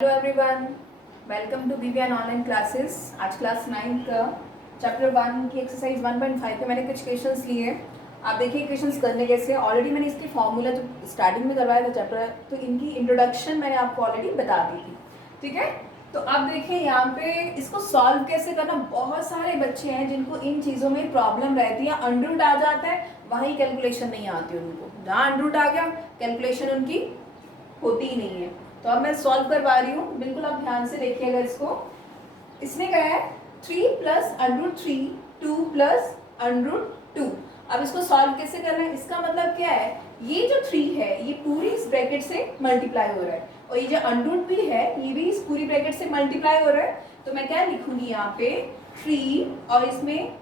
Hello everyone, welcome to BBN online classes. आज class 9 का chapter 1 की एक्सरसाइज 1.5 के मैंने कुछ क्वेश्चंस लिए। आप देखिए क्वेश्चंस करने कैसे। ऑलरेडी मैंने इसके फॉर्मूला जो स्टार्टिंग में करवाया था चैप्टर, तो इनकी इंट्रोडक्शन मैंने आपको ऑलरेडी बता दी थी। ठीक है, तो अब देखिए यहाँ पे इसको सॉल्व कैसे करना। बहुत सारे बच्चे हैं जिनको इन चीज़ों में प्रॉब्लम रहती है। अंडर रूट आ जाता है, वहीं कैलकुलेशन नहीं आती उनको। जहाँ अंडर रूट आ गया, कैलकुलेशन उनकी होती ही नहीं है। तो अब मैं सॉल्व करवा रही हूँ, बिल्कुल आप ध्यान से देखिएगा इसको। इसने कहा है 3 प्लस अंडर 3 2 प्लस अंडर 2। अब इसको सॉल्व कैसे करना है, इसका मतलब क्या है, ये जो 3 है ये पूरी इस ब्रैकेट से मल्टीप्लाई हो रहा है, और ये जो अंडर भी है ये भी इस पूरी ब्रैकेट से मल्टीप्लाई हो रहा है। तो मैं क्या लिखूंगी यहाँ पे 3 और इसमें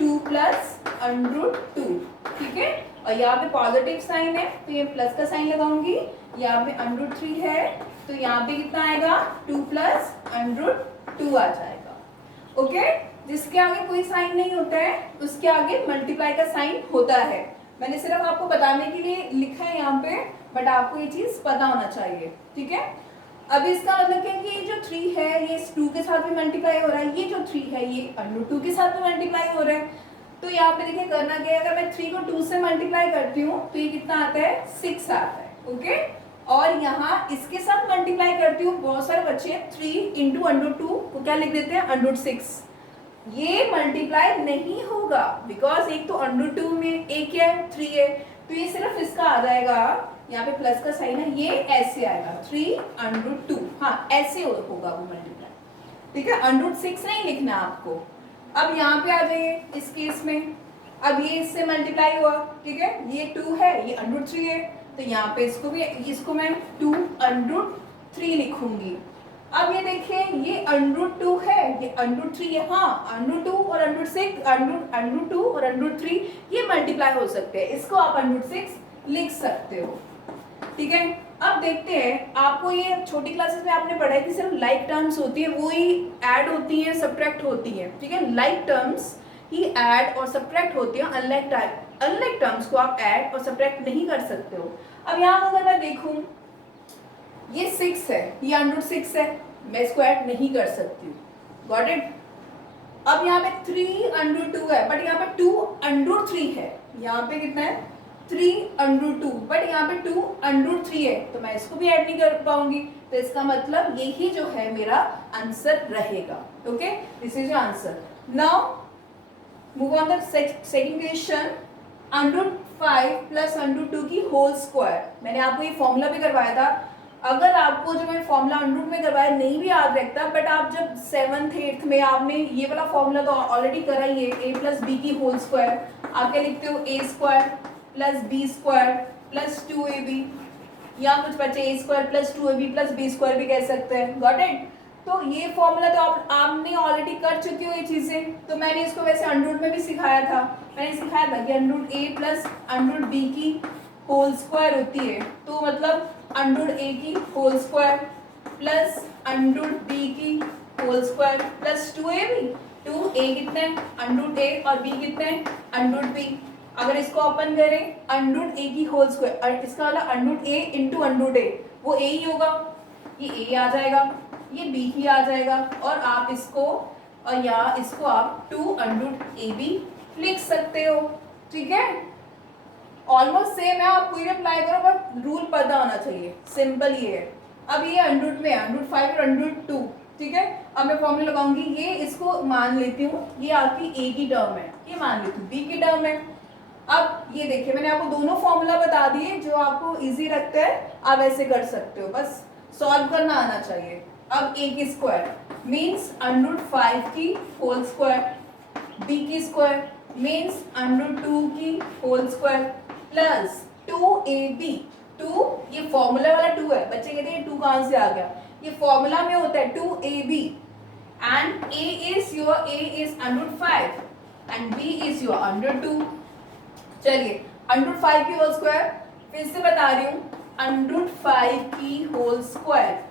2 प्लस अंडर 2। ठीक है, और यहाँ पे पॉजिटिव साइन है तो ये प्लस का साइन लगाऊंगी। यहाँ पे अंडर 3 है तो यहाँ पे कितना आएगा 2 प्लस अंडर 2 आ जाएगा। ओके, जिसके आगे कोई साइन नहीं होता है उसके आगे मल्टीप्लाई का साइन होता है। मैंने सिर्फ आपको बताने के लिए लिखा है यहाँ पे, बट आपको ये चीज पता होना चाहिए। ठीक है, अब इसका मतलब क्या है कि ये जो 3 है ये इस 2 के साथ भी मल्टीप्लाई हो रहा है, ये जो 3 है ये अंडर 2 के साथ भी मल्टीप्लाई हो रहा है। तो यहाँ पे देखिए करना क्या है, अगर मैं 3 को 2 से मल्टीप्लाई करती हूँ तो ये कितना आता है 6 आता है। ओके, और यहाँ इसके साथ मल्टीप्लाई करती हूँ, बहुत सारे बच्चे 3 इंटू अंडर 2 को क्या लिख देते हैं अंडर 6। ये मल्टीप्लाई नहीं होगा बिकॉज एक तो अंडर 2 में एक है 3 है, तो ये सिर्फ इसका आ जाएगा, यहाँ पे प्लस का साइन है, ये ऐसे आएगा 3 अंडर 2। हाँ ऐसे होगा वो मल्टीप्लाई। ठीक है, अंडर 6 नहीं लिखना आपको। अब यहाँ पे आ जाइए इस केस में, अब ये इससे मल्टीप्लाई हुआ। ठीक है, ये 2 है ये अंडर 3 है, तो यहाँ पे इसको मैं 2 अंडर 3 लिखूंगी। अब ये देखिए ये अंडर 2 है ये अंडर 3 है। हाँ, अंडर 2 और अंडर 6, अंडर 2 और अंडर 3 ये मल्टीप्लाई हो सकते हैं, इसको आप अंडर 6 लिख सकते हो। ठीक है, अब देखते हैं, आपको ये छोटी क्लासेस में आपने पढ़ा है कि सिर्फ लाइक टर्म्स होती है वो ही ऐड होती है सब्ट्रैक्ट होती है। ठीक है, लाइक टर्म्स ही ऐड और सब्ट्रैक्ट होती है, अनलाइक टर्म्स को आप ऐड और सब्ट्रैक्ट नहीं कर सकते हो। अब यहाँ अगर मैं देखूं ये 6 है ये अंडर 6 है, मैं इसको ऐड नहीं कर सकती हूँ। Got it. अब यहाँ पे 3 अंडर 2 है बट यहाँ पे 2 अंडर 3 है, यहाँ पे कितना है 3 अंडर 2, बट यहाँ पे 2 अंडर 3 है, तो मैं इसको भी ऐड नहीं कर पाऊंगी। तो इसका मतलब यही जो है मेरा आंसर रहेगा। Okay, this is your answer. Now move on the second question. Under 5 plus under 2 की होल स्क्वायर। मैंने आपको ये फॉर्मूला भी करवाया था। अगर आपको जो मैं फॉर्मूला अंडर में करवाया नहीं भी याद रखता, बट आप जब 7th 8th में आपने ये वाला फॉर्मूला तो ऑलरेडी करा ही है, a प्लस बी की होल स्क्वायर। आप क्या लिखते हो a square plus b square plus 2ab, या कुछ बच्चे a square plus 2ab plus b square भी कह सकते हैं। Got it. तो ये फॉर्मूला तो आपने ऑलरेडी कर चुके हो ये चीजें, तो मैंने इसको वैसे अंडर में भी सिखाया था। मैंने सिखाया था कि under a plus under b की होल स्क्वायर होती है, तो मतलब अंडर a की whole square plus under b की whole square plus 2ab। 2a कितना है अंडर a और b कितना है अंडर b। अगर इसको ओपन करें अंडर a की होल स्क्वायर, इसका वाला under a into under a, वो a ही होगा, ये a आ जाएगा, ये b ही आ जाएगा, और आप इसको और या इसको आप 2 अंडर a भी लिख सकते हो। ठीक है, ऑलमोस्ट सेम है, आप कोई भी अप्लाई करो बट रूल पता होना चाहिए, सिंपल ये है। अब ये अंडर में अंडर 5 और अंडर 2। ठीक है, अब मैं फॉर्मूला लगाऊंगी, ये इसको मान लेती हूँ ये आपकी a की टर्म है, ये मान लेती हूँ b की टर्म है। अब ये देखिए मैंने आपको दोनों फॉर्मूला बता दिए, जो आपको इजी लगता है आप ऐसे कर सकते हो, बस सॉल्व करना आना चाहिए। अब a की स्क्वायर मीन्स अंडर 5 की होल स्क्वायर, b की स्क्वायर मीन्स अंडर 2 की होल स्क्वायर प्लस 2ab। 2 ये फॉर्मूला वाला 2 है, बच्चे कहते हैं 2 कहाँ से आ गया, ये फॉर्मूला में होता है 2ab, and a is under 5 and b is your under 2। चलिए अंडर 5 की होल स्क्वायर फिर से बता रही हूँ, अंडर 5 की होल स्क्वायर।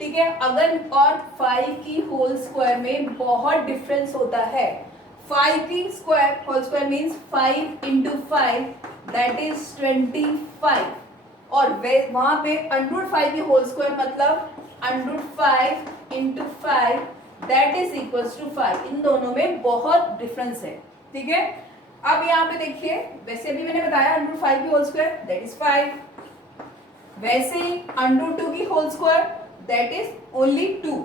ठीक है, अगर और 5 की होल स्क्वायर में बहुत डिफरेंस होता है। 5 की square whole square means 5 into 5 that is 25। और वहां पे √5 की होल स्क्वायर मतलब √5 into 5 that is equals to 5। इन दोनों में बहुत डिफरेंस है, ठीक है। अब यहाँ पे देखिए, वैसे भी मैंने बताया √5 की होल स्क्वायर दैट इज 5, वैसे ही √2 की whole square that is only 2।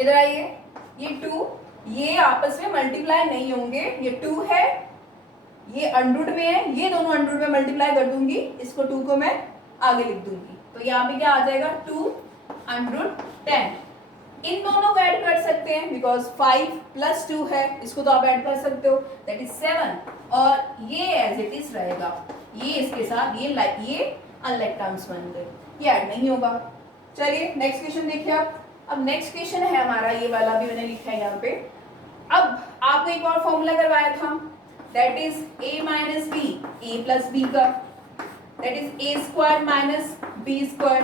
इधर आइए, ये 2 ये आपस में मल्टीप्लाई नहीं होंगे, ये 2 है, ये अंडरूट में है, ये दोनों अंडरूट में मल्टीप्लाई कर दूंगी, इसको 2 को मैं आगे लिख दूंगी, तो यहाँ पे क्या आ जाएगा 2 √10। इन दोनों को ऐड कर सकते हैं बिकॉज 5 + 2 है, इसको तो आप ऐड कर सकते हो दैट इज 7, और ये एज इट इज रहेगा, ये इसके साथ ये अनलाइक टर्म्स बन गए, ये ऐड नहीं होगा। चलिए नेक्स्ट क्वेश्चन देखिए आप। अब नेक्स्ट क्वेश्चन है हमारा, ये वाला भी मैंने लिखा है यहाँ पे। अब आपको एक और फॉर्मूला करवाया था that is a minus b, a plus b का, दैट इज a² - b²।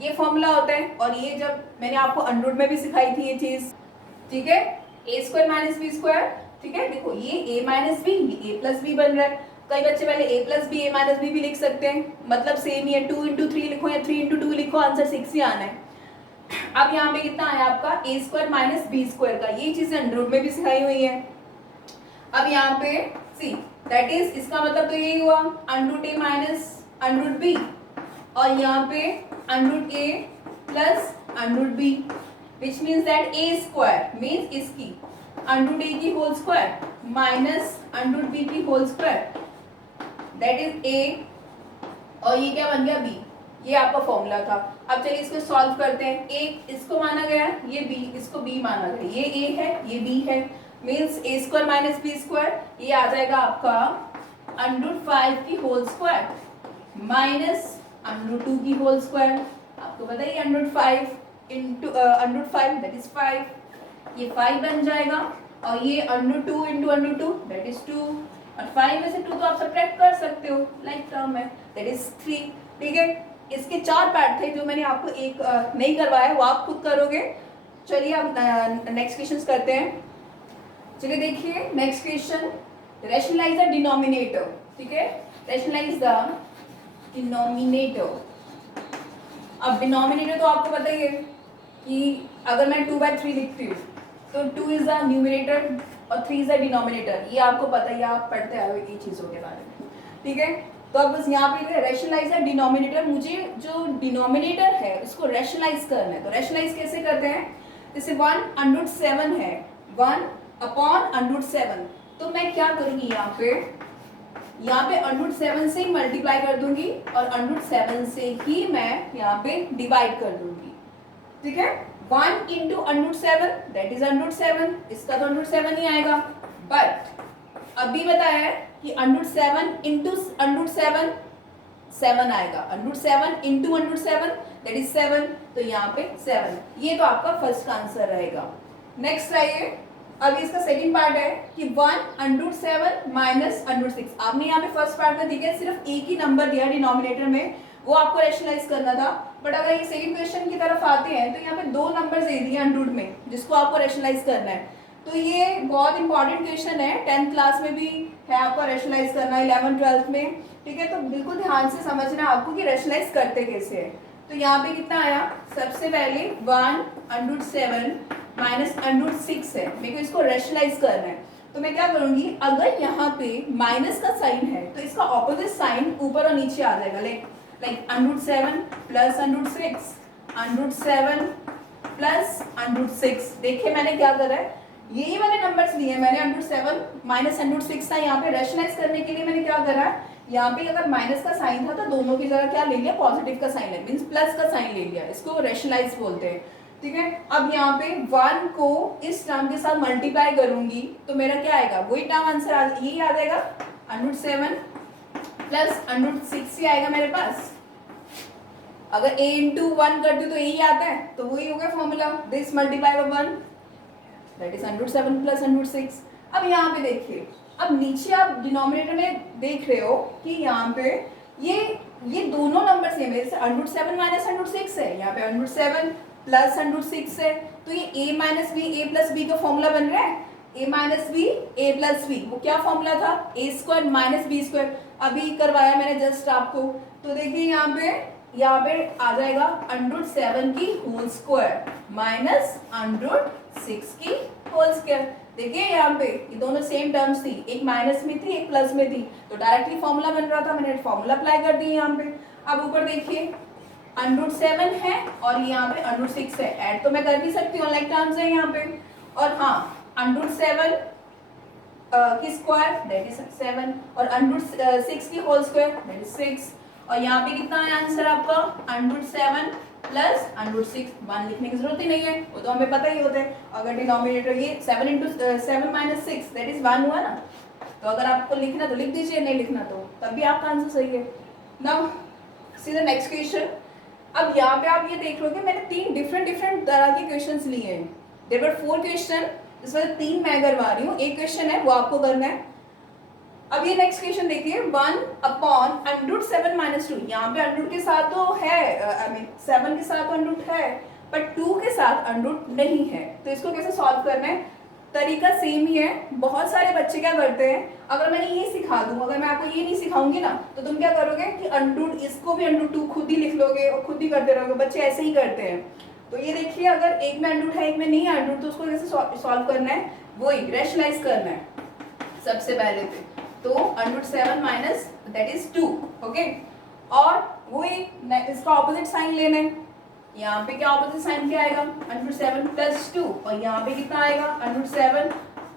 ये फॉर्मूला होता है, और ये जब मैंने आपको अंडरूट में भी सिखाई थी ये चीज, ठीक है, a² - b², ठीक है। देखो ये a माइनस बी, ये a प्लस बी बन रहा है। कई बच्चे पहले a plus b, a minus b भी लिख सकते हैं, मतलब सेम ही है, 2 × 3 लिखो या 3 × 2 लिखो, आंसर 6 ही आना है। अब यहाँ पे कितना आया आपका a² - b² का, ये चीजें अंडरूट में भी सिखाई हुई है। अब यहाँ पे सी दैट इज, इसका मतलब तो यही हुआ √a माइनस √b, और यहाँ पे √a plus √b, which means that a² means इसकी √a की होल स्क्वायर माइनस √b की whole square that is a, और ये क्या बन गया b। ये आपका फॉर्मूला था। अब चलिए इसको सॉल्व करते हैं। a इसको माना गया, ये b इसको b माना गया, ये a है ये b है, मीन्स a² - b², ये आ जाएगा आपका √5 की होल स्क्वायर माइनस √2 की होल स्क्वायर। आपको पता है √5 इंटू √5 दैट इज 5, ये 5 बन जाएगा, और ये √2 इंटू √2 दैट इज 2, और 5 में से 2 तो आप सब्ट्रैक्ट कर सकते हो, लाइक टर्म है दैट इज 3, ठीक है। इसके 4 पार्ट थे, जो मैंने आपको एक नहीं करवाया वो आप खुद करोगे। चलिए अब नेक्स्ट क्वेश्चन करते हैं। चलिए देखिए next question, rationalise the denominator, ठीक है, रैशनलाइज द डिनोमिनेटर। अब डिनोमिनेटर तो आपको पता ही है कि अगर मैं 2/3 लिखती हूँ तो 2 इज द न्यूमिनेटर और 3 इज द डिनोमिनेटर, ये आपको पता ही, आप पढ़ते आए हो ये चीज़ों के बारे में, ठीक है। तो अब बस यहाँ पे रैशनलाइज द डिनोमिनेटर, मुझे जो डिनोमिनेटर है उसको रैशनलाइज करना है। तो रैशनलाइज कैसे करते हैं, जैसे 1/7 है, 1/7, तो मैं क्या करूँगी यहाँ पे √7 से ही मल्टीप्लाई कर दूंगी, और √7 से ही मैं यहाँ पे डिवाइड कर दूंगी, ठीक है। 1 इंटू √7 दैट इज √7, इसका तो √7 ही आएगा, बट अभी बताया है कि √7 इंटू √7 7 आएगा, √7 इंटू √7 दैट इज 7, तो यहाँ पे 7, ये तो आपका फर्स्ट आंसर रहेगा। नेक्स्ट आइए, अब इसका सेकंड पार्ट है कि 1/7 माइनस √6। आपने यहाँ पे फर्स्ट पार्ट में दिया सिर्फ एक ही नंबर दिया डिनोमिनेटर में, वो आपको रैशनलाइज करना था, बट अगर ये सेकंड क्वेश्चन की तरफ आते हैं तो यहाँ पे 2 नंबर दे दिए अंडरूट में, जिसको आपको रैशनलाइज करना है। तो ये बहुत इंपॉर्टेंट क्वेश्चन है, 10th क्लास में भी है आपको रैशनलाइज करना, 11th 12th में, ठीक है। तो बिल्कुल ध्यान से समझना आपको कि रैशनलाइज करते कैसे है। तो यहाँ पे कितना आया, सबसे पहले 1/7 माइनस √6 है, मेरे को इसको रैशनलाइज करना है, तो मैं क्या करूंगी, अगर यहाँ पे माइनस का साइन है तो इसका ऑपोजिट साइन ऊपर और नीचे आ जाएगा, लाइक √7 प्लस √6, √7 प्लस √6। देखिए मैंने क्या करा है, यही वाले नंबर्स लिए मैंने, √7 माइनस √6 था, यहाँ पे रैशनलाइज करने के लिए मैंने क्या करा है, यहाँ पे अगर माइनस का साइन था तो दोनों की जगह क्या ले लिया, पॉजिटिव का साइन ले, मीन्स प्लस का साइन ले लिया, इसको रैशनलाइज बोलते हैं, ठीक है। अब यहाँ पे 1 को इस टर्म के साथ मल्टीप्लाई करूंगी तो मेरा क्या आएगा, वही टर्म आंसर यही आ जाएगा, √7 प्लस √6 ही आएगा मेरे पास। अगर a इंटू 1 कर दूं तो यही आता है, तो वही हो गया formula, this multiply by 1 that is √7 plus √6। अब यहाँ पे देखिए, अब नीचे आप डिनोमिनेटर में देख रहे हो कि यहाँ पे ये दोनों नंबर सेम है, जैसे √7 माइनस √6 है, यहाँ पे √7 प्लस √6 है, तो ये a minus b a plus b का फॉर्मूला बन रहा है, a minus b a plus b, वो क्या फॉर्मूला था, a² - b², अभी करवाया मैंने जस्ट आपको, तो देखिए यहाँ पे आ जाएगा √7 की होल स्क्वायर माइनस √6 की होल स्क्वायर। देखिए यहाँ पे ये दोनों सेम टर्म्स थी, एक माइनस में थी एक प्लस में थी, तो डायरेक्टली फॉर्मूला बन रहा था, मैंने फॉर्मूला अप्लाई कर दिया यहाँ पे। अब ऊपर देखिए √7 है और यहाँ पे √6 है, ऐड तो मैं कर नहीं सकती, ऑनलाइन टर्म्स है यहाँ पे। और हाँ √7 की स्क्वायर दैट इज 7 और √6 की होल स्क्वायर दैट इज 6। और यहाँ पे कितना है आंसर आपका √7 प्लस √6। 1 लिखने की जरूरत ही नहीं है, वो तो हमें पता ही होता है। अगर डिनोमिनेटर ये 7 × 7 - 6 दैट इज 1 हुआ ना, तो अगर आपको लिखना तो लिख दीजिए, नहीं लिखना तो तब भी आपका आंसर सही है। Now see the next question. अब यहाँ पे आप ये देख लो कि मैंने 3 डिफरेंट तरह के क्वेश्चंस लिए हैं। देयर वर 4 क्वेश्चन, इसमें 3 मैं करवा रही हूँ, एक क्वेश्चन है वो आपको करना है। अब ये नेक्स्ट क्वेश्चन देखिए 1/√7 - 2। यहाँ पे अंडरूट के साथ तो है, आई मीन 7 के साथ अंडरूट है, बट 2 के साथ अंडरूट नहीं है। तो इसको कैसे सॉल्व करना है, तरीका सेम ही है। बहुत सारे बच्चे क्या करते हैं, अगर मैंने ये सिखा दूं, अगर मैं आपको ये नहीं सिखाऊंगी ना, तो तुम क्या करोगे कि अंडरूट इसको भी √2 खुद ही लिख लोगे और खुद ही करते रहोगे। बच्चे ऐसे ही करते हैं। तो ये देखिए अगर एक में अंडरूट है एक में नहीं है अंडरूट, तो उसको कैसे सॉल्व करना है, वही रैशनलाइज करना है सबसे पहले तो √7 माइनस दैट इज 2, ओके। और वही इसका ऑपोजिट साइन लेना है। यहाँ पे क्या ऑपोजिट साइन क्या आएगा, √7 + 2, और यहाँ पे कितना आएगा √7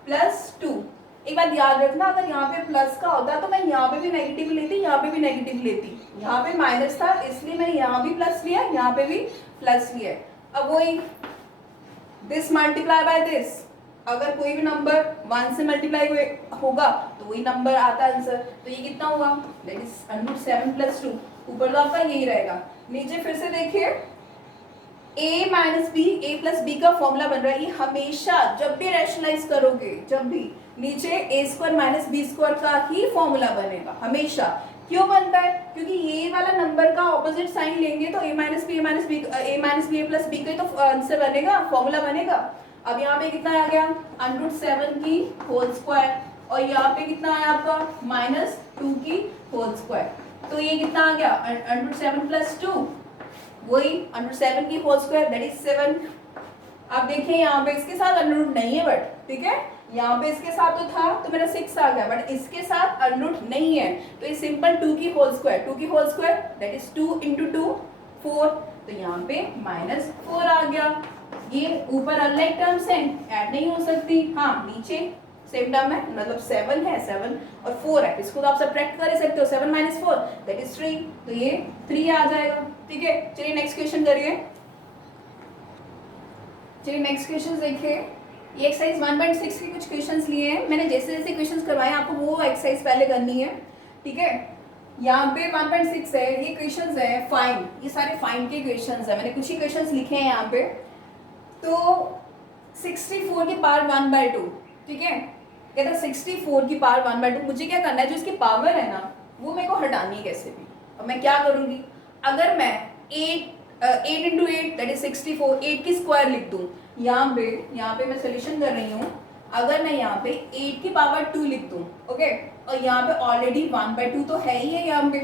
+ 2। एक बात याद रखना, अगर यहाँ पे प्लस का होता तो मैं यहाँ पे भी नेगेटिव लेती, यहाँ पे भी नेगेटिव लेती। यहाँ पे माइनस था इसलिए मैंने यहाँ भी प्लस लिया, यहाँ पे भी प्लस लिया। अब वही दिस मल्टीप्लाई बाय दिस, अगर कोई भी नंबर 1 से मल्टीप्लाई होगा तो वही नंबर आता है आंसर। तो ये कितना हुआ, दैट इज √7 + 2। ऊपर तो आपका यही रहेगा। नीचे फिर से देखिए a - b, a + b का फॉर्मूला बन रहा है। ये हमेशा जब भी रैशनलाइज करोगे, जब भी नीचे a² - b² का ही फॉर्मूला बनेगा हमेशा। क्यों बनता है, क्योंकि ये वाला नंबर का ऑपोजिट साइन लेंगे तो a - b, a + b का ही तो आंसर बनेगा, फॉर्मूला बनेगा। अब यहाँ पे कितना आ गया √7 की होल स्क्वायर, और यहाँ पे कितना आया आपका -2 की होल स्क्वायर। तो ये कितना आ गया √7 + 2, वही √7 की होल स्क्वायर दैट इज 7। अब देखिए यहाँ पे इसके साथ अंडरूट नहीं है, बट ठीक है यहाँ पे इसके साथ तो था तो मेरा 6 आ गया, बट इसके साथ अंडरूट नहीं है, तो ये सिंपल 2 की होल स्क्वायर दैट इज 2 × 2 4। तो यहाँ पे -4 आ गया। ये ऊपर अनलाइक टर्म्स हैं, ऐड नहीं हो सकती। हाँ नीचे सेम टर्म है, मतलब 7 है, 7 और 4 है, इसको तो आप सब्ट्रैक्ट कर ही सकते हो। 7 - 4 दैट इज 3, तो ये 3 आ जाएगा। ठीक है, चलिए नेक्स्ट क्वेश्चन करिए। चलिए नेक्स्ट क्वेश्चन देखिए। ये एक्सरसाइज 1.6 के कुछ क्वेश्चंस लिए हैं मैंने, जैसे जैसे क्वेश्चंस करवाए आपको वो एक्सरसाइज पहले करनी है। ठीक है, यहाँ पे 1.6 है, ये क्वेश्चंस है फाइंड, ये सारे फाइंड के क्वेश्चंस है, मैंने कुछ ही क्वेश्चंस लिखे हैं यहाँ पे। तो 64 की पावर 1/2, ठीक है, कहता है 64 की पावर 1/2। मुझे क्या करना है, जो इसकी पावर है ना वो मेरे को हटानी है कैसे भी। अब मैं क्या करूँगी, अगर मैं 8 × 8 दैट इज 64, 8 की स्क्वायर लिख दूँ। यहाँ पे मैं सोल्यूशन कर रही हूँ। अगर मैं यहाँ पे 8 की पावर 2 लिख दूँ, ओके, और यहाँ पे ऑलरेडी 1/2 तो है ही है यहाँ पे,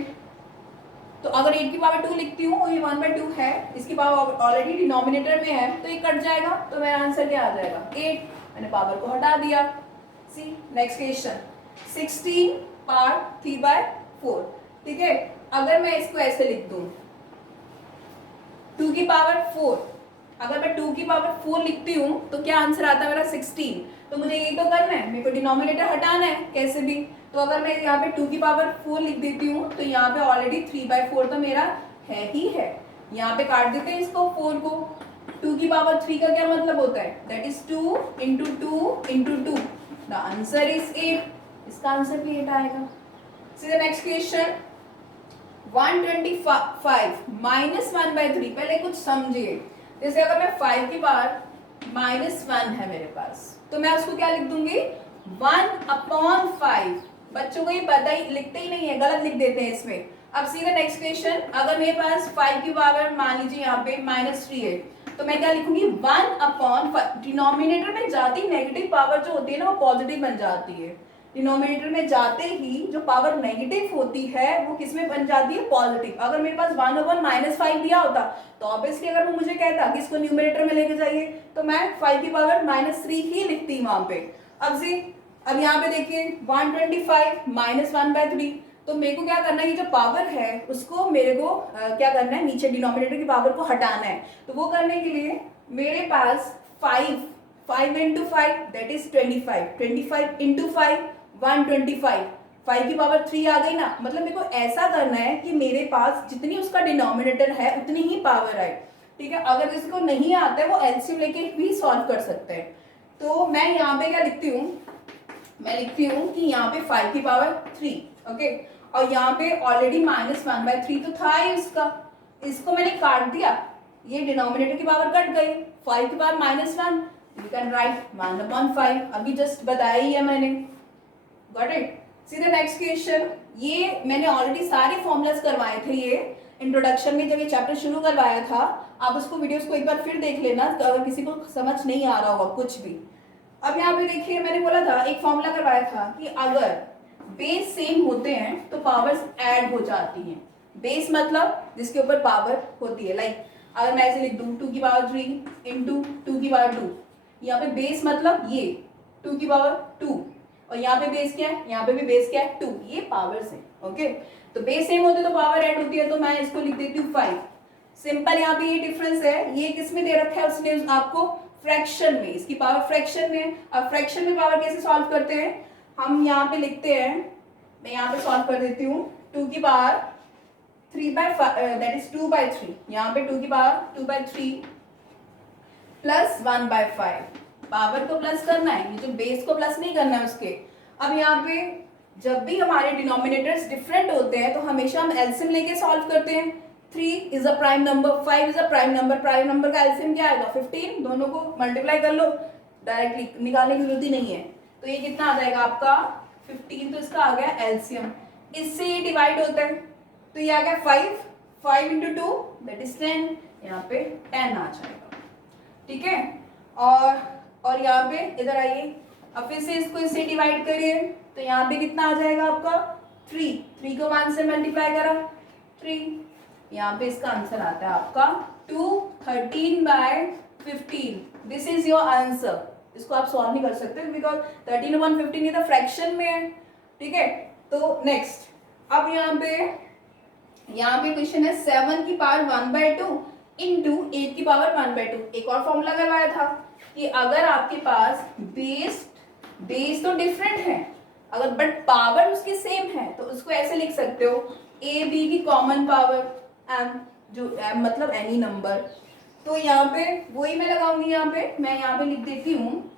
तो अगर 8 की पावर 2 लिखती हूँ और ये 1/2 है, इसकी पावर ऑलरेडी डिनोमिनेटर में है, तो ये कट जाएगा, तो मेरा आंसर क्या आ जाएगा 8। मैंने पावर को हटा दिया। सी नेक्स्ट क्वेश्चन 16 पावर 3/4, ठीक है। अगर मैं इसको ऐसे लिख दूँ 2 की पावर 4, अगर मैं 2 की पावर 4 लिखती हूँ तो क्या आंसर आता है मेरा 16। तो मुझे ये तो करना है, मेरे को डिनोमिनेटर हटाना है कैसे भी। तो अगर मैं यहाँ पे 2 की पावर 4 लिख देती हूँ तो यहाँ पे ऑलरेडी 3/4 तो मेरा है ही है, यहाँ पे काट देते हैं इसको 4 को। 2 की पावर 3 का क्या मतलब होता है, that is 2 × 2 × 2, the answer is 8। इसका आंसर भी 8 आएगा। See the next question 125 -1/3। पहले कुछ समझिए, जैसे अगर मैं 5 की पावर -1 है मेरे पास, तो मैं उसको क्या लिख दूंगी 1/5। बच्चों को ये पता ही, लिखते ही नहीं है, गलत लिख देते हैं इसमें। अब सीधा नेक्स्ट क्वेश्चन, अगर मेरे पास 5 की पावर मान लीजिए यहाँ पे -3 है, तो मैं क्या लिखूंगी 1/5। डिनोमिनेटर में जाती नेगेटिव पावर जो होती है ना वो पॉजिटिव बन जाती है, डिनोमिनेटर में जाते ही जो पावर नेगेटिव होती है वो किस में बन जाती है, पॉजिटिव। अगर मेरे पास 1/-5 दिया होता तो ऑब्वियसली अगर वो मुझे कहता कि इसको न्यूमरेटर में लेके जाइए तो मैं 5 की पावर -3 ही लिखती वहां पे। अब यहाँ पे देखिए 125 -1/3, तो मेरे को क्या करना है, ये जो पावर है उसको मेरे को क्या करना है, नीचे डिनोमिनेटर की पावर को हटाना है। तो वो करने के लिए मेरे पास 5 × 5 दैट इज 25, 25 × 5 125, 5 की पावर 3 आ गई ना। मतलब मेरे को ऐसा करना है कि मेरे पास जितनी उसका डिनोमिनेटर है उतनी ही पावर आए, ठीक है। अगर किसी को नहीं आता है वो एलसीएम लेके भी सॉल्व कर सकते हैं। तो मैं यहाँ पे क्या लिखती हूँ, मैं लिखती हूँ कि यहाँ पे 5 की पावर 3, ओके, और यहाँ पे ऑलरेडी -1/3 तो था ही इसका, इसको मैंने काट दिया, ये डिनोमिनेटर की पावर कट गई, 5 की पावर -1, यू कैन राइट 1/5, अभी जस्ट बताया ही है मैंने, got it. See the next question. ये मैंने ऑलरेडी सारे फॉर्मूलाज करवाए थे, ये इंट्रोडक्शन में जब ये चैप्टर शुरू करवाया था, आप उसको वीडियोस को एक बार फिर देख लेना अगर किसी को समझ नहीं आ रहा होगा कुछ भी। अब यहाँ पे देखिए मैंने बोला था, एक फॉर्मूला करवाया था कि अगर बेस सेम होते हैं तो पावर्स ऐड हो जाती हैं। बेस मतलब जिसके ऊपर पावर होती है, लाइक अगर मैं ऐसे लिख दूं 2 की पावर 3 इंटू 2 की पावर 2, यहाँ पे बेस मतलब ये 2 की पावर 2, और यहाँ पे बेस क्या है, यहाँ पे भी बेस क्या है 2, ये पावर्स है, ओके। तो बेस सेम होते तो पावर ऐड होती है, तो मैं इसको लिख देती हूँ 5। सिंपल, यहाँ पे ये डिफरेंस है, ये किस में दे रखा है उसने आपको, फ्रैक्शन में, इसकी पावर फ्रैक्शन में। अब फ्रैक्शन में पावर कैसे सॉल्व करते हैं, हम यहाँ पे लिखते हैं, मैं यहाँ पे सॉल्व कर देती हूँ, 2 की पावर 3/5 दैट इज 2/3, यहाँ पे 2 की पावर 2/3 प्लस 1/5, पावर को प्लस करना है, ये जो बेस को प्लस नहीं करना है उसके। अब यहाँ पे जब भी हमारे डिनोमिनेटर्स डिफरेंट होते हैं तो हमेशा हम एलसीएम लेके सॉल्व करते हैं। 3 is a prime number, 5 is a prime number, prime number का एलसीएम क्या आएगा 15, दोनों को मल्टीप्लाई कर लो, डायरेक्टली निकालने की जरूरत ही नहीं है। तो ये कितना आ जाएगा आपका 15, तो इसका आ गया एलसीएम। इससे ये डिवाइड होता है, तो ये आ गया 5 × 2 दैट इज 10, यहाँ पे 10 आ जाएगा, ठीक है। और यहाँ पे इधर आइए, अब फिर से इसको इससे डिवाइड करिए, तो यहाँ पे कितना आ जाएगा आपका 3 को 1 से मल्टीप्लाई करा 3, यहाँ पे इसका आंसर आता है आपका 213/15, दिस इज योर आंसर। इसको आप सॉल्व नहीं कर सकते बिकॉज 13/15 ये तो फ्रैक्शन में है, ठीक है। तो नेक्स्ट, अब यहाँ पे क्वेश्चन है 7 की पावर 1/2 इंटू 8 की पावर 1/2। एक और फॉर्मूला करवाया था कि अगर आपके पास बेस तो डिफरेंट है, अगर बट पावर उसकी सेम है तो उसको ऐसे लिख सकते हो, ए बी की कॉमन पावर एम, जो एम मतलब एनी नंबर। तो यहाँ पे वही मैं लगाऊंगी, मैं यहाँ पे लिख देती हूँ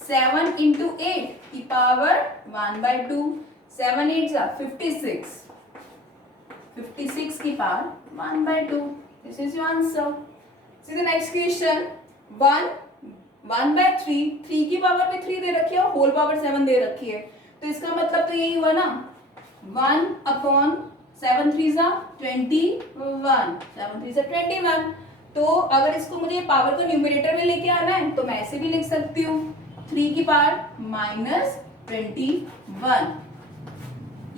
7 × 8 की पावर 1/2, 7 8 जा 56 की power 1/2, this is your answer. See the next question, 1/3, 3 की पावर में 3 दे रखी है और होल पावर 7 दे रखी है, तो इसका मतलब तो यही हुआ ना 1/7 3 जा 21, 7 3 जा 21। तो अगर इसको मुझे पावर को न्यूमरेटर में लेके आना है तो मैं ऐसे भी लिख सकती हूँ 3 की पावर -21,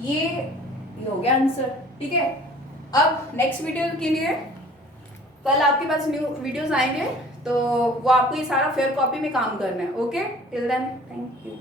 ये हो गया आंसर, ठीक है। अब नेक्स्ट वीडियो के लिए कल आपके पास न्यू वीडियोस आएंगे, तो वो आपको ये सारा फेयर कॉपी में काम करना है, okay. Till then thank you.